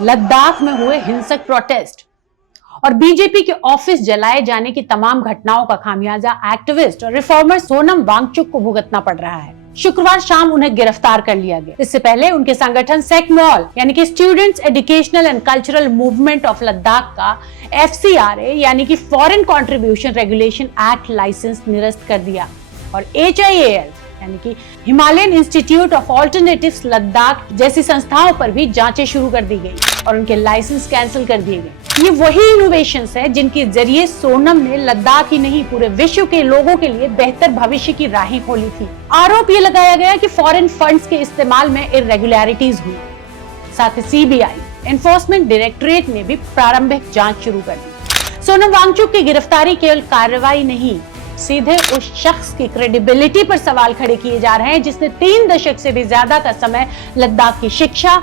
लद्दाख में हुए हिंसक प्रोटेस्ट और बीजेपी के ऑफिस जलाए जाने की तमाम घटनाओं का खामियाजा एक्टिविस्ट और रिफॉर्मर सोनम वांगचुक को भुगतना पड़ रहा है। शुक्रवार शाम उन्हें गिरफ्तार कर लिया गया। इससे पहले उनके संगठन सेकमॉल यानी कि students educational and cultural movement of Ladakh का FCRA यानी कि foreign contribution regulation act licence निरस्त कर दिया और HIAL यानी कि Himalayan institute of alternatives Ladakh जैसी संस्थाओं पर भी जांचें शुरू कर दी गई और उनके लाइसेंस कैंसिल कर दिए गए। ये वही इनोवेशंस है जिनके जरिए सोनम ने लद्दाख ही नहीं पूरे विश्व के लोगों के लिए बेहतर भविष्य की राहें खोली थी। आरोप ये लगाया गया कि फॉरेन फंड्स के इस्तेमाल में इरेगुलरिटीज हुई। साथ ही CBI एनफोर्समेंट डायरेक्टरेट ने भी प्रारंभिक जांच शुरू कर दी। सोनम वांगचुक की गिरफ्तारी केवल कार्रवाई नहीं, सीधे उस शख्स की क्रेडिबिलिटी पर सवाल खड़े किए जा रहे हैं जिसने 3 दशक से भी ज्यादा का समय लद्दाख की शिक्षा,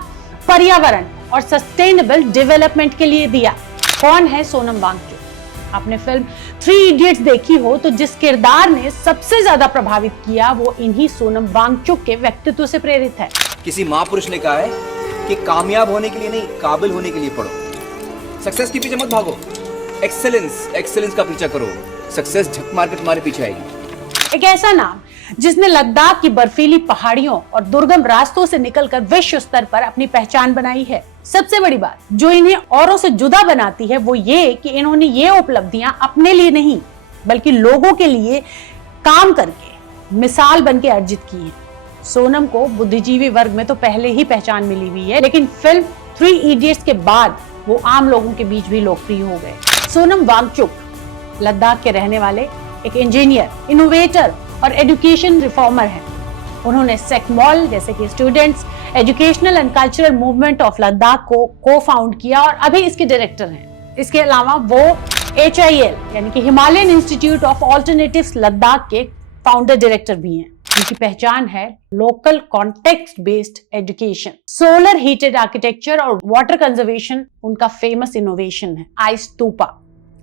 पर्यावरण और सस्टेनेबल डेवलपमेंट के लिए दिया। कौन है सोनम वांगचुक? आपने फिल्म 3 इडियट्स देखी हो तो जिस किरदार ने सबसे ज्यादा प्रभावित किया वो इन्हीं सोनम वांगचुक के व्यक्तित्व से प्रेरित है। किसी महापुरुष ने कहा है कि कामयाब होने के लिए नहीं, काबिल होने के लिए पढ़ो। सक्सेस के पीछे मत भागो, एक्सेलेंस का पीछा करो। सक्सेस झक मार के तुम्हारे पीछे आएगी। एक ऐसा नाम जिसने लद्दाख की बर्फीली पहाड़ियों और दुर्गम रास्तों से निकलकर विश्व स्तर पर अपनी पहचान बनाई है। सबसे बड़ी बात जो इन्हें औरों से जुदा बनाती है वो ये कि इन्होंने ये उपलब्धियां अपने लिए नहीं बल्कि लोगों के लिए काम करके मिसाल बनके अर्जित की है। सोनम को बुद्धिजीवी वर्ग में तो पहले ही पहचान मिली हुई है, लेकिन फिल्म 3 इडियट्स के बाद वो आम लोगों के बीच भी लोकप्रिय हो गए। सोनम वांगचुक लद्दाख के रहने वाले एक इंजीनियर, इनोवेटर और एजुकेशन रिफॉर्मर हैं। उन्होंने सेकमॉल जैसे कि students educational and cultural movement of Ladakh को फाउंड किया और अभी इसके डायरेक्टर हैं। इसके अलावा वो HIL यानी कि Himalayan institute of alternatives Ladakh के फाउंडर डायरेक्टर भी हैं। उनकी पहचान है local context based education, solar heated architecture और वाटर कंजर्वेशन उनका फेमस इनोवेशन है। आइस्तूपा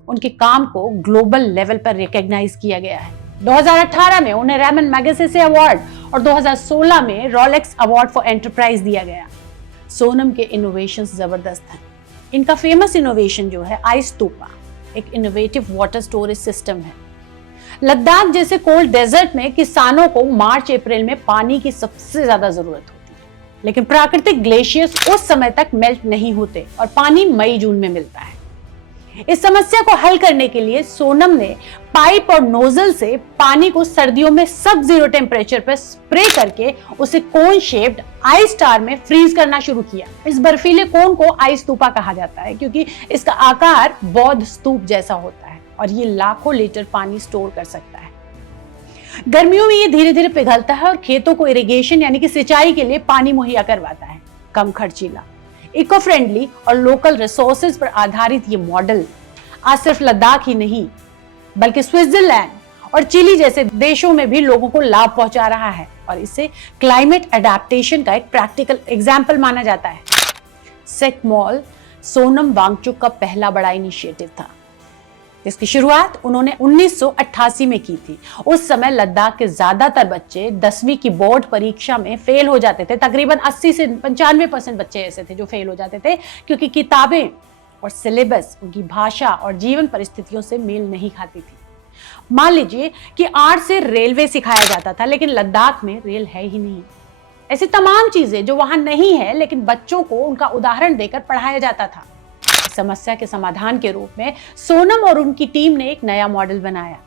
उनके काम को ग्लोबल लेवल पर रिकॉग्नाइज किया गया है। 2018 में उन्हें रेमन मैगसेसे अवार्ड और 2016 में रोलेक्स अवार्ड फॉर एंटरप्राइज दिया गया। सोनम के इनोवेशंस जबरदस्त हैं। इनका फेमस इनोवेशन जो है आइस्तूपा एक इनोवेटिव वाटर स्टोरेज सिस्टम है। लद्दाख जैसे कोल्ड डेजर्ट में किसानों को मार्च अप्रैल में पानी की सबसे ज्यादा जरूरत होती है, लेकिन प्राकृतिक ग्लेशियर्स उस समय तक मेल्ट नहीं होते और पानी मई जून में मिलता है। इस समस्या को हल करने के लिए सोनम ने पाइप और नोजल से पानी को सर्दियों में सब 0 टेम्परेचर पर स्प्रे करके उसे कोन शेप्ड आइस स्टार में फ्रीज करना शुरू किया। इस बर्फीले कोन को आइस स्तूपा कहा जाता है क्योंकि इसका आकार बौद्ध स्तूप जैसा होता है और ये लाखों लीटर पानी स्टोर कर सकता है। गर्मियों में ये धीरे धीरे पिघलता है और खेतों को इरिगेशन यानी कि सिंचाई के लिए पानी मुहैया करवाता है। कम खर्चीला, इको फ्रेंडली और लोकल रिसोर्सेज पर आधारित ये मॉडल आज सिर्फ लद्दाख ही नहीं बल्कि स्विट्जरलैंड और चिली जैसे देशों में भी लोगों को लाभ पहुंचा रहा है और इसे क्लाइमेट अडेप्टेशन का एक प्रैक्टिकल एग्जाम्पल माना जाता है। सेकमॉल सोनम वांगचुक का पहला बड़ा इनिशिएटिव था जिसकी शुरुआत उन्होंने 1988 में की थी। उस समय लद्दाख के ज्यादातर बच्चे 10वीं की बोर्ड परीक्षा में फेल हो जाते थे। तकरीबन 80 से 95% बच्चे ऐसे थे जो फेल हो जाते थे क्योंकि किताबें और सिलेबस उनकी भाषा और जीवन परिस्थितियों से मेल नहीं खाती थी। मान लीजिए कि 8 से रेलवे सिखाया जाता था लेकिन लद्दाख में रेल है ही नहीं। ऐसी तमाम चीजें जो वहां नहीं है लेकिन बच्चों को उनका उदाहरण देकर पढ़ाया जाता था। समस्या के समाधान के रूप में सोनम और उनकी टीम ने एक नया मॉडल बनाया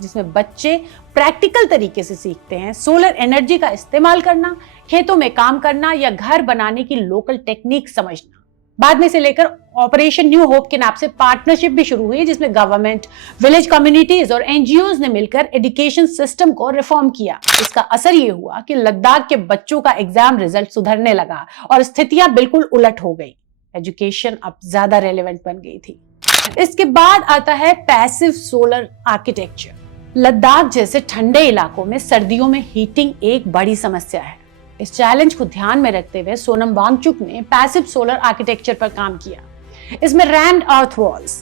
जिसमें बच्चे प्रैक्टिकल तरीके से सीखते हैं सोलर एनर्जी का इस्तेमाल करना, खेतों में काम करना या घर बनाने की लोकल टेक्निक समझना। बाद में से लेकर ऑपरेशन न्यू होप के नाम से पार्टनरशिप भी शुरू हुई जिसमें गवर्नमेंट, विलेज कम्युनिटीज और NGOs ने मिलकर एजुकेशन सिस्टम को रिफॉर्म किया। इसका असर ये हुआ कि लद्दाख के बच्चों का एग्जाम रिजल्ट सुधरने लगा और स्थितियां बिल्कुल उलट हो गई। एजुकेशन अब ज्यादा रेलेवेंट बन गई थी। इसके बाद आता है पैसिव सोलर आर्किटेक्चर। लद्दाख जैसे ठंडे इलाकों में सर्दियों में हीटिंग एक बड़ी समस्या है। इस चैलेंज को ध्यान में रखते हुए सोनम वांगचुक ने पैसिव सोलर आर्किटेक्चर पर काम किया। इसमें रैम्ड अर्थ वॉल्स,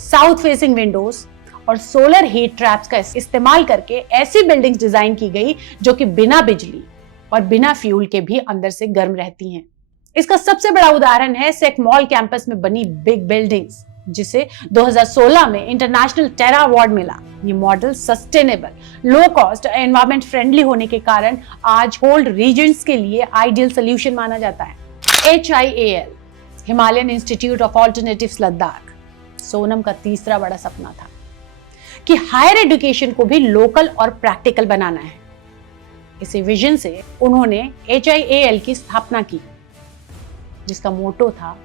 साउथ फेसिंग विंडोज और सोलर हीट ट्रैप्स का इस्तेमाल करके ऐसी बिल्डिंग्स डिजाइन की गई जो कि बिना बिजली और बिना फ्यूल के भी अंदर से गर्म रहती हैं। इसका सबसे बड़ा उदाहरण है सेक मॉल कैंपस में बनी बिग बिल्डिंग्स, जिसे 2016 में इंटरनेशनल टेरा अवार्ड मिला। ये मॉडल सस्टेनेबल, लो कॉस्ट और एनवायरमेंट फ्रेंडली होने के कारण आज कोल्ड रीजन्स के लिए आइडियल सोल्यूशन माना जाता है। HIAL, Himalayan institute of alternatives Ladakh, Sonam का तीसरा बड़ा सपना था कि हायर एजुकेशन को भी लोकल और प्रैक्टिकल बनाना है। इसी विजन से उन्होंने HIAL की स्थापना की, जिसका मोटो था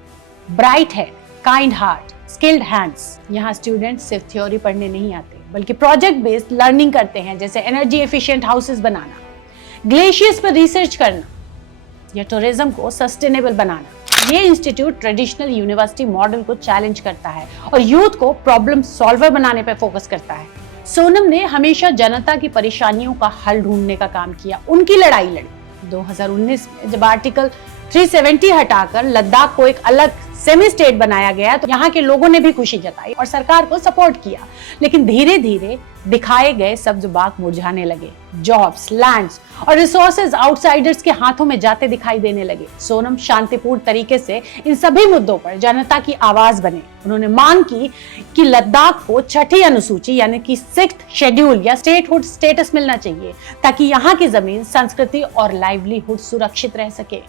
bright head, kind heart, skilled hands. यहाँ स्टूडेंट सिर्फ थ्योरी पढ़ने नहीं आते, बल्कि प्रोजेक्ट बेस्ड लर्निंग करते हैं, जैसे एनर्जी एफिशिएंट हाउसेस बनाना, ग्लेशियर्स पर रिसर्च करना या टूरिज्म को सस्टेनेबल बनाना। ये इंस्टीट्यूट ट्रेडिशनल यूनिवर्सिटी मॉडल को चैलेंज करता है और यूथ को प्रॉब्लम सॉल्वर बनाने पर फोकस करता है। सोनम ने हमेशा जनता की परेशानियों का हल ढूंढने का काम किया, उनकी लड़ाई लड़ी। 2019 में जब आर्टिकल 370 हटाकर लद्दाख को एक अलग सेमी स्टेट बनाया गया तो यहाँ के लोगों ने भी खुशी जताई और सरकार को सपोर्ट किया, लेकिन धीरे धीरे दिखाए गए सब्ज बाग मुरझाने लगे। जॉब्स, लैंड्स और रिसोर्सेज आउटसाइडर्स के हाथों में जाते दिखाई देने लगे। सोनम शांतिपूर्ण तरीके से इन सभी मुद्दों पर जनता की आवाज बने। उन्होंने मांग की कि लद्दाख को छठी अनुसूची यानी कि 6th शेड्यूल या स्टेटहुड स्टेटस मिलना चाहिए, ताकि यहाँ की जमीन, संस्कृति और लाइवलीहुड सुरक्षित रह सके।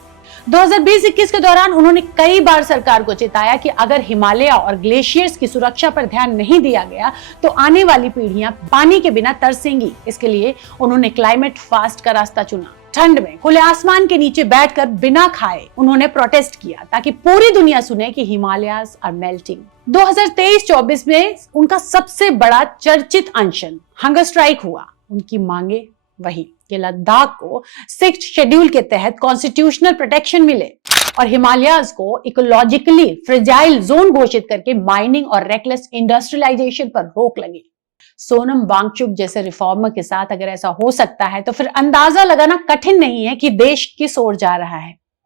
2020-21 के दौरान उन्होंने कई बार सरकार को चिताया कि अगर हिमालय और ग्लेशियर्स की सुरक्षा पर ध्यान नहीं दिया गया तो आने वाली पीढ़ियां पानी के बिना तरसेंगी। इसके लिए उन्होंने क्लाइमेट फास्ट का रास्ता चुना। ठंड में खुले आसमान के नीचे बैठकर बिना खाए उन्होंने प्रोटेस्ट किया, ताकि पूरी दुनिया सुने कि हिमालयाज आर मेल्टिंग। 2023-24 में उनका सबसे बड़ा चर्चित अनशन हंगर स्ट्राइक हुआ। उनकी मांगे वही कि लद्दाख को 6th शेड्यूल के तहत कॉन्स्टिट्यूशनल प्रोटेक्शन मिले और हिमालयाज को इकोलॉजिकली फ्रेजाइल जोन घोषित करके माइनिंग और रेकलेस इंडस्ट्रियलाइजेशन पर रोक लगे। सोनम वांगचुक जैसे रिफॉर्मर के साथ अगर ऐसा हो सकता है तो फिर अंदाजा लगाना कठिन नहीं है कि देश किस ओर जा रहा है।